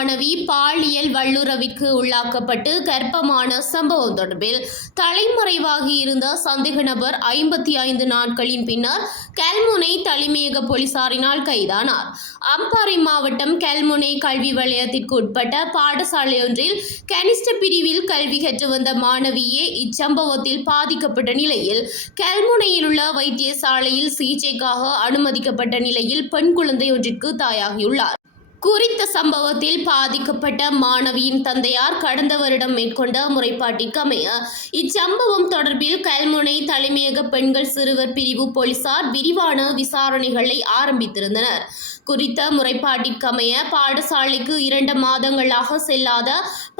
மாணவி பாலியல் வல்லுறவிற்கு உள்ளாக்கப்பட்டு கர்ப்பமான சம்பவம் தொடர்பில் தலைமறைவாகி இருந்த சந்தேக நபர் 55 நாட்களின் பின்னர் கல்முனை தலைமையக போலீசாரினால் கைதானார். அம்பாறை மாவட்டம் கல்முனை கல்வி வலயத்திற்கு உட்பட்ட பாடசாலையொன்றில் கனிஷ்ட பிரிவில் கல்வி கற்று வந்த மாணவியே இச்சம்பவத்தில் பாதிக்கப்பட்ட நிலையில் கல்முனையில் உள்ள வைத்தியசாலையில் சிகிச்சைக்காக அனுமதிக்கப்பட்ட நிலையில் பெண் குழந்தை ஒன்றிற்கு தாயாகியுள்ளார். குறித்த சம்பவத்தில் பாதிக்கப்பட்ட மாணவியின் தந்தையார் கடந்த வருடம் மேற்கொண்ட முறைப்பாட்டிற்கமைய இச்சம்பவம் தொடர்பில் கல்முனை தலைமையக பெண்கள் சிறுவர் பிரிவு போலீசார் விரிவான விசாரணைகளை ஆரம்பித்திருந்தனர். குறித்த முறைப்பாட்டிற்கமைய பாடசாலைக்கு 2 மாதங்களாக செல்லாத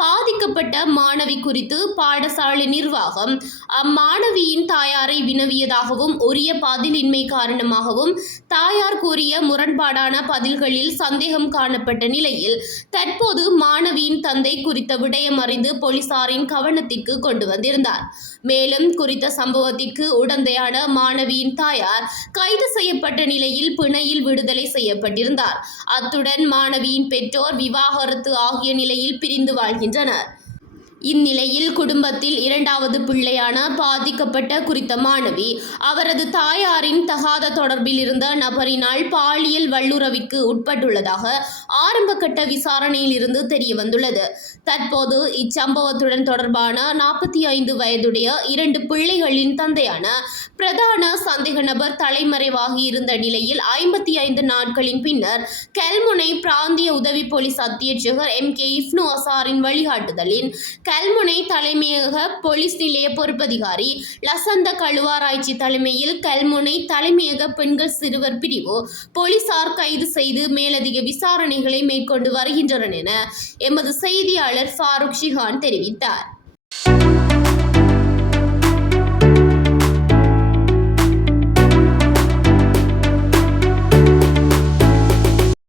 பாதிக்கப்பட்ட மாணவி குறித்து பாடசாலை நிர்வாகம் அம்மாணவியின் தாயாரை வினவியதாகவும் உரிய பதிலின்மை காரணமாகவும் தாயார் கூறிய முரண்பாடான பதில்களில் சந்தேகம் காணப்பட்ட நிலையில் தற்போது மாணவியின் தந்தை குறித்த விடயம் அறிந்து போலீசாரின் கவனத்திற்கு கொண்டு வந்திருந்தார். மேலும் குறித்த சம்பவத்திற்கு உடந்தையான மாணவியின் தாயார் கைது செய்யப்பட்ட நிலையில் பிணையில் விடுதலை செய்யப்பட்டிருந்தார். அத்துடன் மாணவியின் பெற்றோர் விவாகரத்து ஆகிய நிலையில் பிரிந்து வாழ்கின்றனர். இந்நிலையில் குடும்பத்தில் 2வது பிள்ளையான பாதிக்கப்பட்ட குறித்த மாணவி அவரது தாயாரின் தகாத தொடர்பில் இருந்த நபரினால் பாலியல் வல்லுறவிற்கு உட்பட்டுள்ளதாக ஆரம்பகட்ட விசாரணையில் இருந்து தெரியவந்துள்ளது. தற்போது இச்சம்பவத்துடன் தொடர்பான 45 வயதுடைய 2 பிள்ளைகளின் தந்தையான பிரதான சந்தேக நபர் தலைமறைவாகி இருந்த நிலையில் 55 நாட்களின் பின்னர் கல்முனை பிராந்திய உதவி போலீஸ் அத்தியட்சகர் MK இப்னு அசாரின் வழிகாட்டுதலின் கல்முனை தலைமையக போலீஸ் நிலைய பொறுப்பதிகாரி லசந்த கழுவாராய்ச்சி தலைமையில் கல்முனை தலைமையக பெண்கள் சிறுவர் பிரிவு போலீசார் கைது செய்து மேலதிக விசாரணைகளை மேற்கொண்டு வருகின்றனர் என எமது செய்தியாளர் ஃபாரூக் ஷிஹான் தெரிவித்தார்.